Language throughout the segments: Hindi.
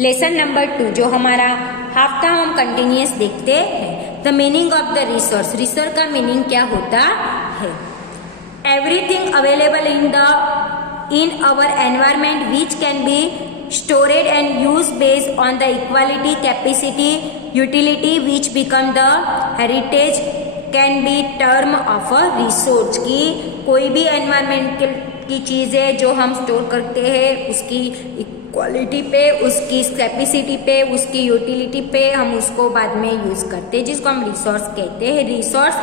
लेसन नंबर 2 जो हमारा हाफ टर्म हम कंटिन्यूअस देखते हैं। The meaning of the resource, resource का मीनिंग क्या होता है? Everything available in our environment which can be stored and used based on the equality, capacity, utility which become the heritage can be term of a resource। की कोई भी एनवायरमेंट की चीज़ है जो हम स्टोर करते हैं उसकी इक्वालिटी पे, उसकी कैपेसिटी पे, उसकी यूटिलिटी पे हम उसको बाद में यूज करते हैं जिसको हम रिसोर्स कहते हैं। Resource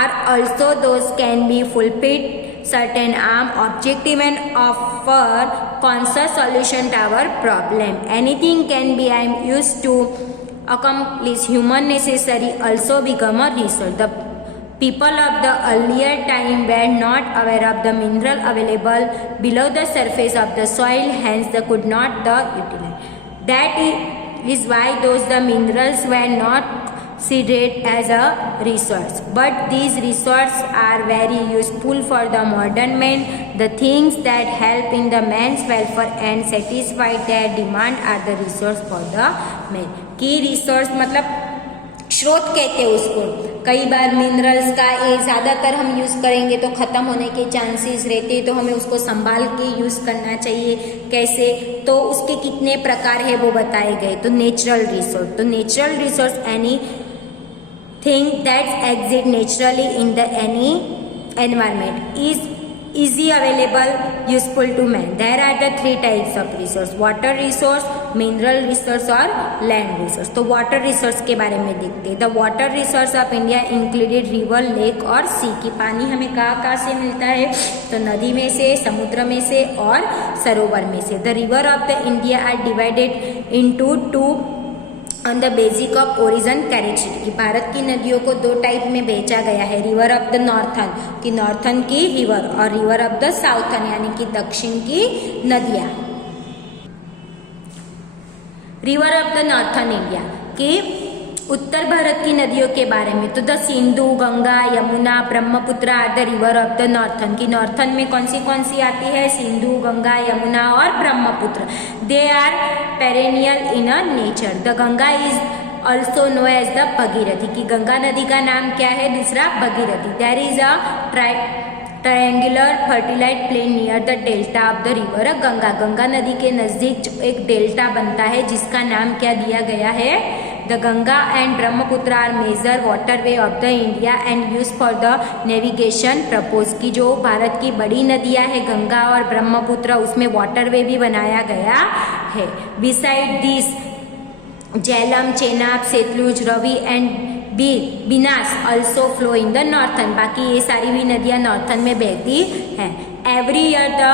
are also those can be fulfilled certain objective and offer conscious solution to our problem. Anything can be used to accomplish human necessary also become a resource. The people of the earlier time were not aware of the mineral available below the surface of the soil, hence they could not the utilize. That is why the minerals were not considered as a resource, but these resources are very useful for the modern man. The things that help in the man's welfare and satisfy their demand are the resource for the man। की रिसोर्स मतलब स्रोत कहते हैं उसको। कई बार मिनरल्स का ये ज़्यादातर हम यूज़ करेंगे तो ख़त्म होने के चांसेस रहते हैं, तो हमें उसको संभाल के यूज़ करना चाहिए। कैसे? तो उसके कितने प्रकार है वो बताए गए। तो नेचुरल रिसोर्स, तो natural resource any thing that exist naturally in the any environment is easy available useful to man. There are the 3 types of resource: water resource, mineral resource और land resource। तो water resource के बारे में देखते हैं। The water resource of India included river, lake और sea। की पानी हमें कहाँ से मिलता है? तो नदी में से, समुद्र में से और सरोवर में से। The river of the India are divided into 2 on the basic of origin characteristic. की भारत की नदियों को 2 टाइप में बेचा गया है। रिवर ऑफ द नॉर्थन की नॉर्थन की रिवर और रिवर ऑफ द साउथन यानी कि दक्षिण की नदियां। River of the northern India की उत्तर भारत की नदियों के बारे में। तो the Sindhu, Ganga, Yamuna, Brahmaputra are the river of the northern. की नॉर्थन में कौन सी आती है? सिंधु, गंगा, यमुना और Brahmaputra. They are perennial in a nature. The Ganga is also no as the Bhagirathi. की गंगा नदी का नाम क्या है? दूसरा Bhagirathi. There is a triangular fertilize plain near the delta of the river Ganga. Ganga नदी के नजदीक एक डेल्टा बनता है जिसका नाम क्या दिया गया है? The Ganga and Brahmaputra are major waterway of the India and use for the navigation purpose. की जो भारत की बड़ी नदियां है गंगा और ब्रह्मपुत्र, उसमें वाटरवे भी बनाया गया है। Beside this Jhelum, Chenab, Sutlej, Ravi and Beas also flow in the northern. बाकी ये सारी भी नदियां नॉर्थन में बहती हैं। Every year the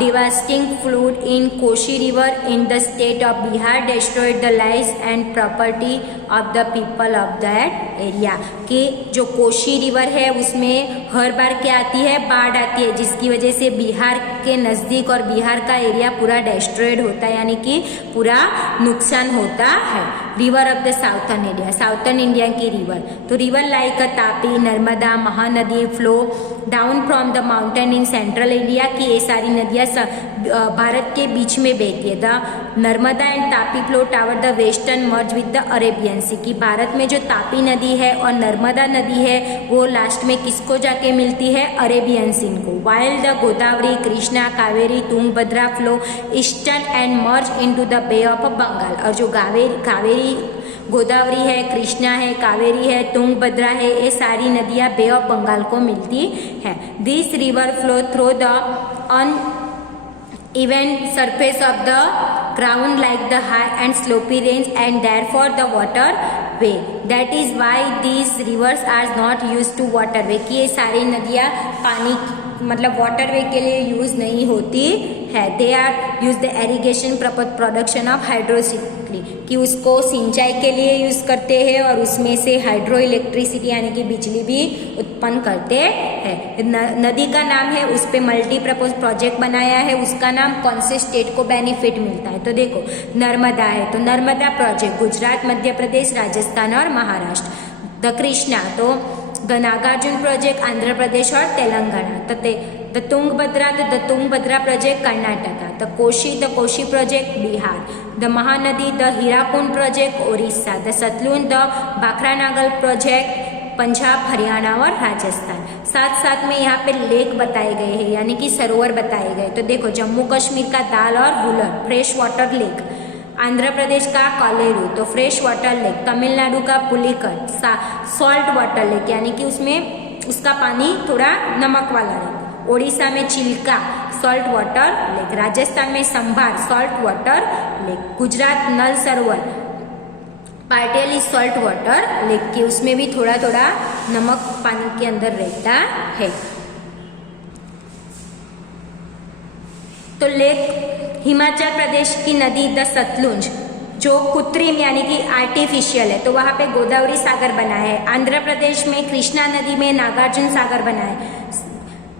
devastating flood in Koshi river in the state of Bihar destroyed the lives and property of the people of that area। कि जो कोशी रिवर है उसमें हर बार क्या आती है? बाढ़ आती है, जिसकी वजह से बिहार के नज़दीक और बिहार का एरिया पूरा डिस्ट्रॉयड होता है यानी कि पूरा नुकसान होता है। River of the southern India, southern India की रिवर। तो river like Tapi, Narmada, Mahanadi flow down from the mountain in central India. की ये सारी नदियाँ भारत के बीच में बहती है। The Narmada and Tapi flow towards the western merge with the Arabian sea. की भारत में जो तापी नदी है और नर्मदा नदी है वो लास्ट में किसको जाके मिलती है? अरेबियन सी को। While the Godavari, Krishna, Kaveri, Tungabhadra flow eastern and merge into the Bay of Bengal. और जो कावेरी, गोदावरी है, कृष्णा है, कावेरी है, तुंगभद्रा है, ये सारी नदियां बे ऑफ बंगाल को मिलती है। This river flow through the uneven surface of the ground like the high and slopy range and therefore the waterway. That is why these rivers are not used to waterway। कि ये सारी नदियाँ पानी मतलब वाटरवे के लिए यूज नहीं होती है। They are use the irrigation production of hydrocity. कि उसको सिंचाई के लिए यूज करते हैं और उसमें से हाइड्रो इलेक्ट्रिसिटी यानी कि बिजली भी उत्पन्न करते हैं। नदी का नाम है, उस पर मल्टीपर्पज प्रोजेक्ट बनाया है, उसका नाम कौन से स्टेट को बेनिफिट मिलता है? तो देखो नर्मदा है, तो नर्मदा प्रोजेक्ट गुजरात, मध्य प्रदेश, राजस्थान और महाराष्ट्र। द कृष्णा तो द नागार्जुन प्रोजेक्ट आंध्र प्रदेश और तेलंगाना। तो the Tungabhadra project Karnataka, the Kosi project Bihar, the Mahanadi the Hirakud project Odisha, the Sutlej the Bhakra Nangal project Punjab, Haryana और राजस्थान। साथ साथ में यहाँ पे लेक बताए गए हैं, यानी कि सरोवर बताए गए। तो देखो, जम्मू कश्मीर का दाल और Wular fresh water lake, Andhra Pradesh का कोलेरू तो फ्रेश वाटर लेक, तमिलनाडु का पुलिकट सॉल्ट वाटर लेक, यानी कि उसमें उसका पानी थोड़ा नमक वाला है। ओडिशा में Chilka salt water lake, Rajasthan में Sambhar salt water lake, Gujarat Nal Sarovar partially salt water lake की, उसमें भी थोड़ा थोड़ा नमक पानी के अंदर रहता है। तो लेक हिमाचल प्रदेश की नदी द सतलुज जो कृत्रिम यानी कि आर्टिफिशियल है, तो वहां पे गोदावरी सागर बना है। आंध्र प्रदेश में कृष्णा नदी में नागार्जुन सागर बना है।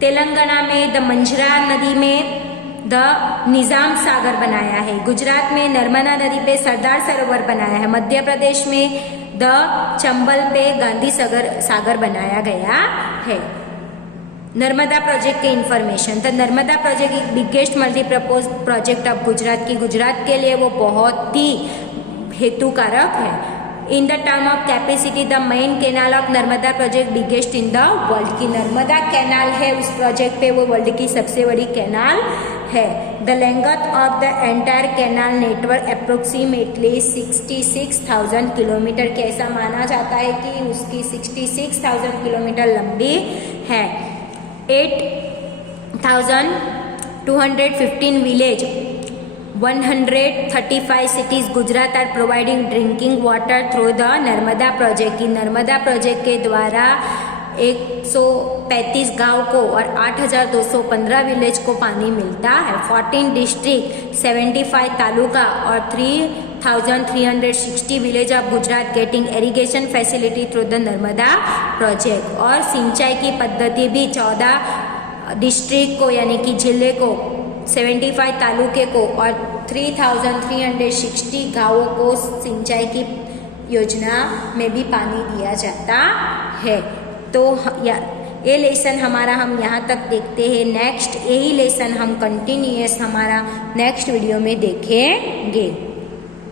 तेलंगाना में द मंजरा नदी में द निजाम सागर बनाया है। गुजरात में नर्मदा नदी पे सरदार सरोवर बनाया है। मध्य प्रदेश में द चंबल पे गांधी सागर बनाया गया है। नर्मदा प्रोजेक्ट के इंफॉर्मेशन, तो नर्मदा प्रोजेक्ट एक biggest multipurpose project of Gujarat के लिए वो बहुत ही हेतुकारक है। In the term of capacity the main canal of Narmada project biggest in the world, की नर्मदा कैनाल है उस प्रोजेक्ट पे, वो वर्ल्ड की सबसे बड़ी कैनाल है। The length of the entire canal network approximately 66,000 kilometre के, ऐसा माना जाता है कि उसकी 66,000 किलोमीटर लंबी है। 8,215 village 135 cities Gujarat are providing drinking water through the Narmada project, की नर्मदा प्रोजेक्ट के द्वारा 135 गांव को और 8,215 विलेज को पानी मिलता है। 14 डिस्ट्रिक्ट 75 तालुका और 3,360 village of Gujarat getting irrigation facility through the Narmada project, और सिंचाई की पद्धति भी 14 डिस्ट्रिक्ट को यानी कि जिले को 75 तालुके को और 3,360 गांवों को सिंचाई की योजना में भी पानी दिया जाता है। तो ये लेसन हमारा हम यहाँ तक देखते हैं। नेक्स्ट यही लेसन हम कंटिन्यूअस हमारा नेक्स्ट वीडियो में देखेंगे।